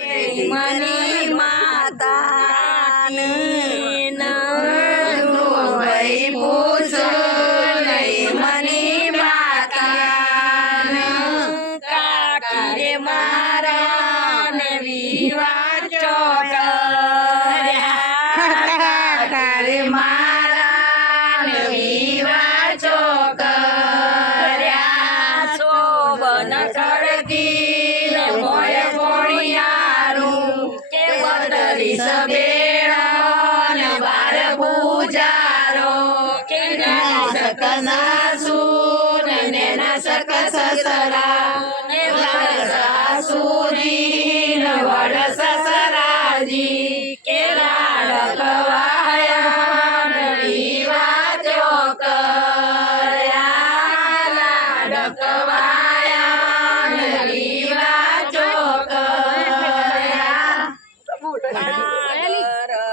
money માતા ભાઈ પૂછો નહીં મની માતા કાકી રે મારા ને વિવાહ ચોકર્યા રે મારા ને વિવાહ ચોકર્યા શોભન ખડકી ને મોય પોણિયારું કે બદરી સબેડા ને બાર પૂજારો કે સકના સુર ને ના સક સસરા ને સાસુજી ને વડ સસરાજી